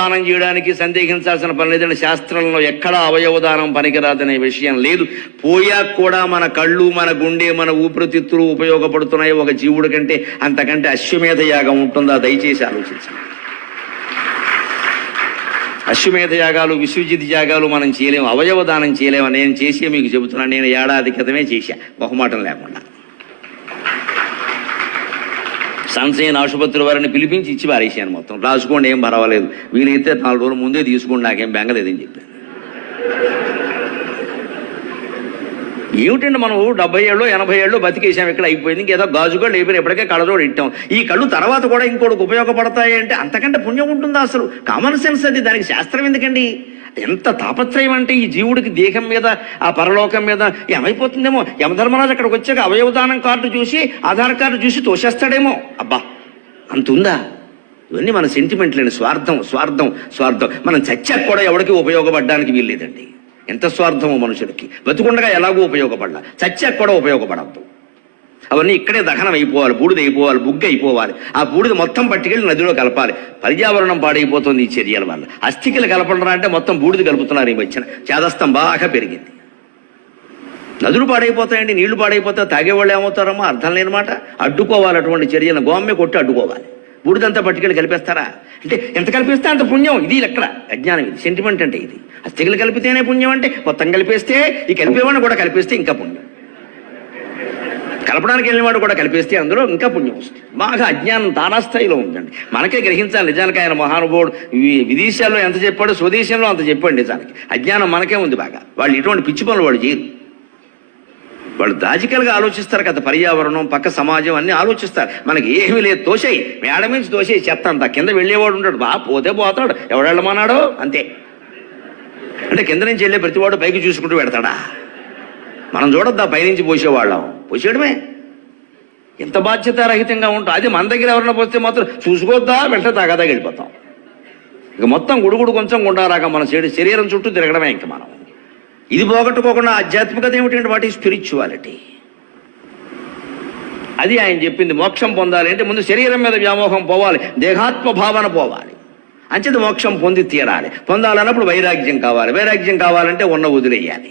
దానం చేయడానికి సందేహించాల్సిన పని లేదండి. శాస్త్రంలో ఎక్కడా అవయవదానం పనికిరాదనే విషయం లేదు. పోయాక కూడా మన కళ్ళు, మన గుండె, మన ఊపిరితిత్తులు ఉపయోగపడుతున్నాయి ఒక జీవుడి కంటే. అంతకంటే అశ్వమేధ యాగం ఉంటుందా? దయచేసి ఆలోచించండి. అశ్వమేధ యాగాలు, విశ్వజిత్ యాగాలు మనం చేయలేము, అవయవదానం చేయలేము. నేను చేసి మీకు చెబుతున్నాను. నేను ఏడాది క్రితమే చేశా, బహుమాటం లేకుండా. సన్సైన్ ఆసుపత్రి వారిని పిలిపించి ఇచ్చి పారేసాను. మొత్తం రాసుకోండి, ఏం పర్వాలేదు, వీలైతే 4 రోజుల ముందే తీసుకోండి, నాకేం బెంగలేదని చెప్పాను. ఏమిటండి, మనం 70 ఏళ్ళు 80 ఏళ్ళు బతికేసాం, ఇక్కడ అయిపోయింది. ఇంకేదో గాజుగా లేపిన ఎప్పటికే కళ్ళజోడు ఇట్టాం. ఈ కళ్ళు తర్వాత కూడా ఇంకోటికి ఉపయోగపడతాయి అంటే అంతకంటే పుణ్యం ఉంటుందా? అసలు కామన్ సెన్స్ అది. దానికి శాస్త్రం ఎందుకండి? ఎంత తాపత్రయం అంటే ఈ జీవుడికి దేహం మీద, ఆ పరలోకం మీద ఏమైపోతుందేమో. యమధర్మరాజు అక్కడికి వచ్చాక అవయవదానం కార్డు చూసి, ఆధార్ కార్డు చూసి తోసేస్తాడేమో. అబ్బా, అంతుందా? ఇవన్నీ మన సెంటిమెంట్లేండి. స్వార్థం స్వార్థం స్వార్థం. మనం చచ్చాక కూడా ఎవరికి ఉపయోగపడడానికి వీల్లేదండి. ఎంత స్వార్థమో మనుషులకి. బతుకుండగా ఎలాగో ఉపయోగపడాలి, చచ్చాక కూడా ఉపయోగపడద్దు. అవన్నీ ఇక్కడే దహనం అయిపోవాలి, బూడిద అయిపోవాలి, బుగ్గ అయిపోవాలి. ఆ బూడిద మొత్తం పట్టుకెళ్ళి నదిలో కలపాలి. పర్యావరణం పాడైపోతుంది ఈ చర్యల వల్ల. అస్థికలు కలపడరా అంటే మొత్తం బూడిద కలుపుతున్నారు. ఈ మధ్యన చేదస్తం బాగా పెరిగింది. నదులు పాడైపోతాయండి, నీళ్లు పాడైపోతాయి. తాగేవాళ్ళు ఏమవుతారమ్మో అర్థం లేని మాట. అడ్డుకోవాలి అటువంటి చర్యలను. గోమ్మె కొట్టి అడ్డుకోవాలి. బూడిదంతా పట్టుకెళ్ళి కలిపేస్తారా అంటే ఎంత కలిపేస్తే అంత పుణ్యం. ఇది ఎక్కడ అజ్ఞానం, ఇది సెంటిమెంట్ అంటే. ఇది అస్థికలు కలిపితేనే పుణ్యం అంటే మొత్తం కలిపేస్తే, ఈ కలిపేవాడిని కూడా కలిపేస్తే ఇంకా పుణ్యం. కలపడానికి వెళ్ళినవాడు కూడా కలిపేస్తే అందులో ఇంకా పుణ్యం వస్తుంది. బాగా అజ్ఞానం తారాస్థాయిలో ఉందండి. మనకే గ్రహించాలి. నిజానికి ఆయన మహానుభావుడు విదేశాల్లో ఎంత చెప్పాడు, స్వదేశంలో అంత చెప్పాడు. నిజానికి అజ్ఞానం మనకే ఉంది బాగా. వాళ్ళు ఇటువంటి పిచ్చి పనులు వాళ్ళు చేయరు. వాళ్ళు లాజికల్గా ఆలోచిస్తారు కదా. పర్యావరణం, పక్క సమాజం అన్నీ ఆలోచిస్తారు. మనకి ఏమీ లేదు, తోసేయి, మేడ నుంచి తోసేయి, చెత్త అంతా. కింద వెళ్ళేవాడు ఉంటాడు, పోతే పోతాడు, ఎవడెళ్ళమన్నాడో అంతే. అంటే కింద నుంచి వెళ్ళే ప్రతివాడు పైకి చూసుకుంటూ పెడతాడా? మనం చూడొద్దా పైనుంచి పోసేవాళ్ళం? పోసేయడమే. ఎంత బాధ్యతారహితంగా ఉంటాం. అది మన దగ్గర ఎవరన్నా పోస్తే మాత్రం చూసుకోవద్దా, వెంటనే తాగదా వెళ్ళిపోతాం. ఇక మొత్తం గుడుగుడు కొంచెం గుండారాక మన శరీరం చుట్టూ తిరగడమే. ఇంక మనం ఇది పోగొట్టుకోకుండా ఆధ్యాత్మికత ఏమిటంటే వాటి స్పిరిచువాలిటీ. అది ఆయన చెప్పింది. మోక్షం పొందాలి అంటే ముందు శరీరం మీద వ్యామోహం పోవాలి, దేహాత్మ భావన పోవాలి. అంచేత మోక్షం పొంది తీరాలి. పొందాలన్నప్పుడు వైరాగ్యం కావాలి. వైరాగ్యం కావాలంటే ఉన్న వదిలేయాలి.